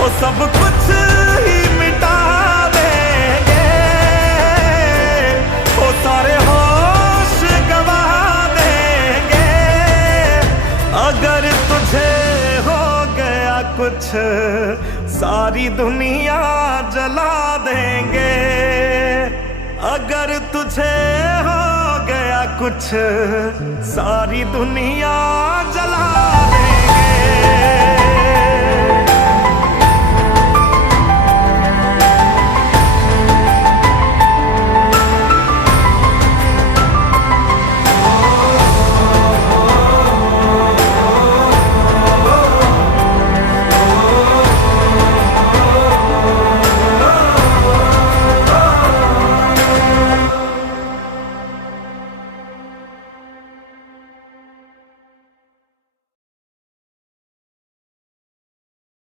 वो सब कुछ ही मिटा देंगे, वो सारे होश गवा देंगे। अगर तुझे हो गया कुछ सारी दुनिया जला देंगे। अगर तुझे हो गया कुछ सारी दुनिया जला देंगे।